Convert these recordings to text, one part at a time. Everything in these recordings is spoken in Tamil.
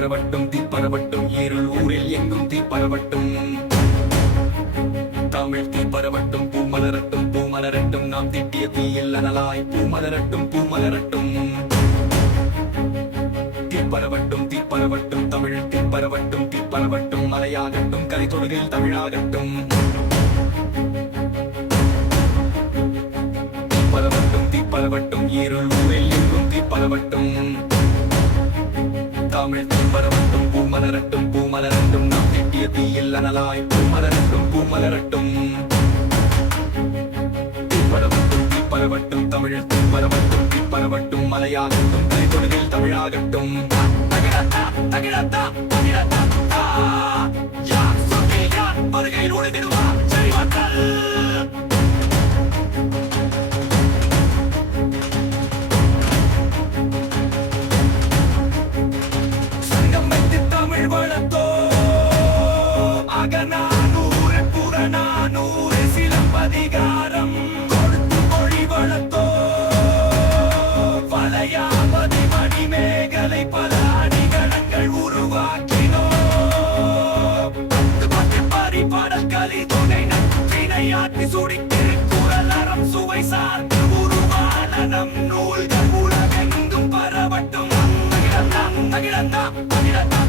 பரவட்டும் தீ பரவட்டும் இருள் ஊரில் எங்கும் தீ பரவட்டும் தமிழ் தீ பரவட்டும் பூ மலரட்டும் பூ மலரட்டும் நாம் திட்டிய தீயில் அனலாய் பூ மலரட்டும் பூ மலரட்டும் தீ பரவட்டும் தீ பரவட்டும் தமிழ் தீ பரவட்டும் தீ பரவட்டும் மலையாகட்டும் கலை தொடுகையில் தமிழாகட்டும் தீ பரவட்டும் தீ பரவட்டும் இருள் ஊரில் எங்கும் தீ பரவட்டும் தமிழ் தீ பரவட்டும் பூ மலரட்டும் பூ மலரட்டும் நாம் திட்டிய தீயில் அனலாய் பூ மலரட்டும் பூ மலரட்டும் தீ பரவட்டும் தீ பரவட்டும் தமிழ் தீ பரவட்டும் தீ பரவட்டும் மலையாகட்டும் கலை தொடுகையில் தமிழாகட்டும் வருகையில் உழைத்திடுவா செய்வார்கள் வளத்தோ அகநானூறு புறநானூறு சிலப்பதிகாரம் கொடுத்து மொழி வளத்தோ வளையாபதி மணிமேகலை பல அணிகலங்கள் உருவாக்கினோ பரிபாடல் கலி தொகை நற்றினையாற்றி சுடித்திரு குரல் அறம் சுவை சார்ந்து உருவான நம் நூல்கள் உலகெங்கும் பரவட்டும் அகிலந்தா அகிலந்தா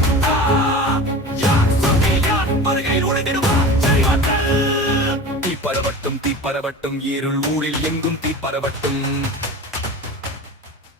தீ பரவட்டும் தீ பரவட்டும் இருள் ஊரில் எங்கும் தீ பரவட்டும்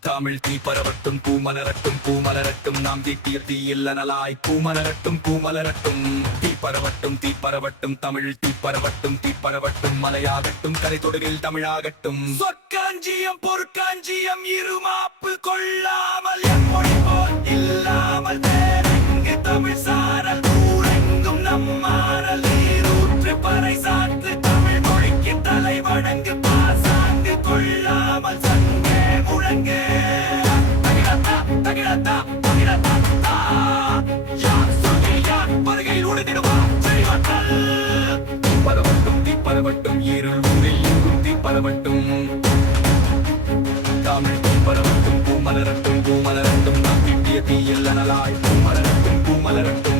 தமிழ் தீ பரவட்டும் பூ மலரட்டும் பூ மலரட்டும் நாம் தீட்டிய தீயில் அனலாய் பூ மலரட்டும் பூ மலரட்டும் தீ பரவட்டும் தீ பரவட்டும் தமிழ் தீ பரவட்டும் தீ பரவட்டும் மலையாகட்டும் கரை தொடுகில் தமிழாகட்டும் சொற்காஞ்சியம் பொற்காஞ்சியம் இருமாப்பு கொள்ளாமல் எம்மொழி போல் இல்லாமல் தேரங்கு தமிழ் சாரல் ஊரெங்கும் நம்மாரல் நீரூற்று பறை சாற்று தமிழ் மொழிக்கு தலை வணங்கு பாசாங்கு கொள்ளாமல் சங்கே முழங்கு வருகையில் உழைத்திடுவா செய்வார்கள் தீ பரவட்டும் தீ பரவட்டும் இருள் ஊரில் எங்கும் தீ பரவட்டும் தமிழ் தீ பரவட்டும் பூ மலரட்டும் பூ மலரட்டும் நாம் திட்டிய தீயில் அனலாய் பூ மலரட்டும் பூ மலரட்டும்